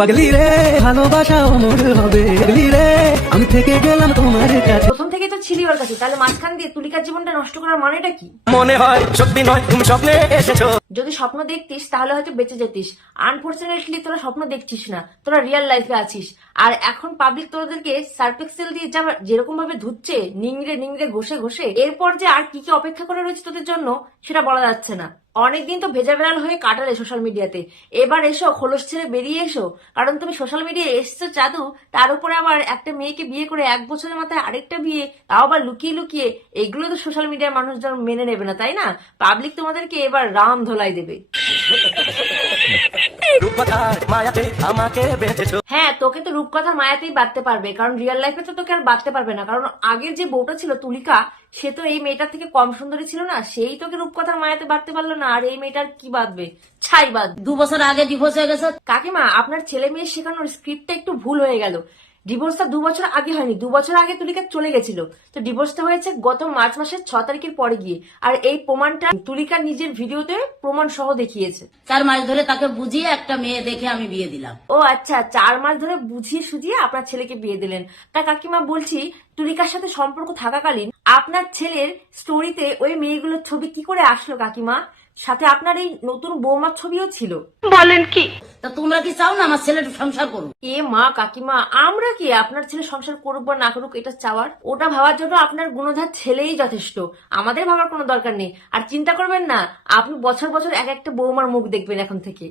পাগলি রে ভালোবাসা অমর হবে পাগলি রে আমি থেকে গেলাম তোমার কাছে। প্রথম থেকে তো ছিলি ওর কাছে, তাহলে মাঝখান দিয়ে তুলিকার জীবনটা নষ্ট করার মানেটা কি? মনে হয় সত্যি নয় তুমি স্বপ্নে এসেছো। যদি স্বপ্ন দেখতিস তাহলে হয়তো বেঁচে যেতিস। আনফরচুনেটলি তোরা স্বপ্ন দেখছিস না, তোরা রিয়েল লাইফে আছিস। আর এখন পাবলিক তোদেরকে সার্ফেক্সেল দিয়ে যেরকম ভাবে ধুচ্ছে, নিংড়ে নিংড়ে ঘষে ঘষে, এরপর যে আর কি কি অপেক্ষা করে রয়েছে তোদের জন্য সেটা বলা যাচ্ছে না। অনেকদিন তো ভেজা বেড়াল হয়ে কাটালে সোশ্যাল মিডিয়াতে, এবার এসো খোলস ছেড়ে বেরিয়ে এসো। কারণ তুমি সোশ্যাল মিডিয়ায় এসছো জাদু, তার উপরে আবার একটা মেয়েকে বিয়ে করে 1 বছরের মাথায় আরেকটা বিয়ে, তাও আবার লুকিয়ে লুকিয়ে। এগুলো তো সোশ্যাল মিডিয়ার মানুষজন মেনে নেবে না, তাই না? পাবলিক তোমাদেরকে এবার রাম ধোলাই দেবে। রূপকথার মায়াতে আমাকে বেঁচেছো। হ্যাঁ, তোকে তো রূপকথার মায়াতেই বাঁধতে পারবে, কারণ রিয়েল লাইফে তো তোকে আর বাঁধতে পারবে না। কারণ আগের যে বউটা ছিল তুলিকা, সে তো এই মেয়েটার থেকে কম সুন্দরী ছিল না, সেই তোকে রূপকথার মায়াতে বাঁধতে পারলো না। আর এই মেয়েটার কি বাঁধবে? ছাই বাঁধ। 2 বছর আগে ডিভোর্স হয়ে গেছে। কাকিমা, আপনার ছেলে মেয়ে শেখানোর স্ক্রিপ্টটা একটু ভুল হয়ে গেল। ডিভোর্সটা 2 বছর আগে হয়নি, 2 বছর আগে তুলিকা চলে গেছিল। তো ডিভোর্সটা হয়েছে গত মার্চ মাসের 6 তারিখের পরে গিয়ে। আর এই প্রমাণটা তুলিকা নিজের ভিডিওতে প্রমাণ সহ দেখিয়েছে। 4 মাস ধরে তাকে বুঝিয়ে একটা মেয়ে দেখে আমি বিয়ে দিলাম। ও আচ্ছা, 4 মাস ধরে বুঝিয়ে সুঝিয়ে আপনার ছেলেকে বিয়ে দিলেন। তা কাকিমা বলছি, তুলিকার সাথে সম্পর্ক থাকাকালীন আপনার ছেলের স্টোরিতে ওই মেয়েগুলোর ছবি কি করে আসলো কাকিমা? সাথে আপনার এই নতুন বৌমার ছবিও ছিল। তা তোমরা কি চাও না আমার ছেলের সংসার করুক? এ মা কাকিমা, আমরা কি আপনার ছেলে সংসার করুক বা না করুক এটা চাওয়ার? ওটা ভাবার জন্য আপনার গুণধর ছেলেই যথেষ্ট, আমাদের ভাবার কোনো দরকার নেই। আর চিন্তা করবেন না, আপনি বছর বছর এক একটা বৌমার মুখ দেখবেন এখন থেকে।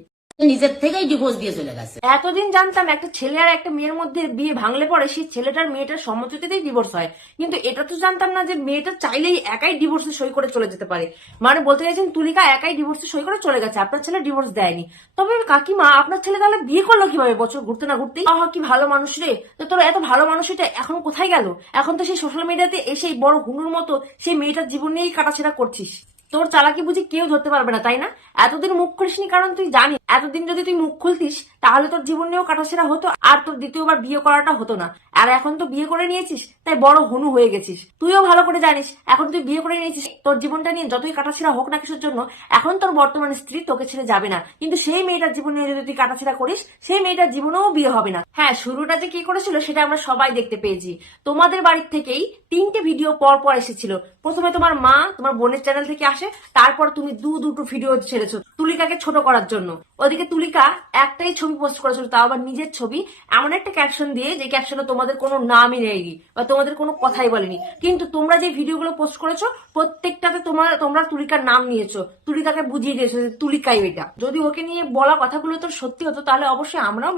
নিজের থেকেই ডিভোর্স দিয়ে চলে গেছে। এতদিন জানতাম একটা ছেলে আর একটা মেয়ের মধ্যে বিয়ে ভাঙলে পরে সেই ছেলেটার মেয়েটার সম্মতিতেই ডিভোর্স হয়, কিন্তু এটা তো জানতাম না যে মেয়েটা চাইলেই একাই ডিভোর্সে সই করে চলে যেতে পারে। মানে বলতে চাইছেন তুলিকা একাই ডিভোর্সে সই করে চলে গেছে, আপনার ছেলে ডিভোর্স দেয়নি। তবে কাকিমা, আপনার ছেলে তাহলে বিয়ে করলো কিভাবে বছর ঘুরতে না ঘুরতেই? আহ, কি ভালো মানুষ রে। তো তোর এত ভালো মানুষটা এখন কোথায় গেল? এখন তো সেই সোশ্যাল মিডিয়াতে এসেই বড় হুনুর মতো সেই মেয়েটার জীবন নিয়েই কাটাছেড়া করছিস। তোর চালাকি বুঝি কেউ ধরতে পারবে না, তাই না? এতদিন মুখ খুলিসনি কারণ তুই জানিস এতদিন যদি তুই মুখ খুলতিস তাহলে তোর জীবন নিয়েও কাটাছেড়া হতো, আর তোর দ্বিতীয়বার বিয়ে করাটা হতো না। আর এখন তো বিয়ে করে নিয়েছিস, তাই বড় হনু হয়ে গেছিস। তুইও ভালো করে জানিস এখন তুই বিয়ে করে নিয়েছিস, তোর জীবনটা নিয়ে যতই কাটাছেড়া হোক না কিছুর জন্য, এখন তোর বর্তমান স্ত্রী তোকে ছেড়ে যাবে না। কিন্তু সেই মেয়েটার জীবন নিয়ে যদি তুই কাটাছেড়া করিস, সেই মেয়েটার জীবনেও বিয়ে হবে না। হ্যাঁ, শুরুটা যে কি করেছিল সেটা আমরা সবাই দেখতে পেয়েছি। তোমাদের বাড়ির থেকেই 3টে ভিডিও পর পর এসেছিল। প্রথমে তোমার মা তোমার বোনের চ্যানেল থেকে আসে, তারপর তুমি দুটো ভিডিও ছেড়েছো তুলিকাকে ছোট করার জন্য। ওদিকে তুলিকা একটাই ছবি পোস্ট করেছিল, তাও আবার নিজের ছবি, এমন একটা ক্যাপশন দিয়ে যে ক্যাপশনে তোমাদের কোনো নামই নেই বা তোমাদের কোনো কথাই বলেনি। কিন্তু তোমরা যে ভিডিওগুলো পোস্ট করেছো প্রত্যেকটাতে তোমরা তুলিকার নাম নিয়েছো, তুলিকাকে বুঝিয়ে দিয়েছো যে তুলিকাই ওইটা। যদি ওকে নিয়ে বলা কথাগুলো তোর সত্যি হতো তাহলে অবশ্যই আমরাও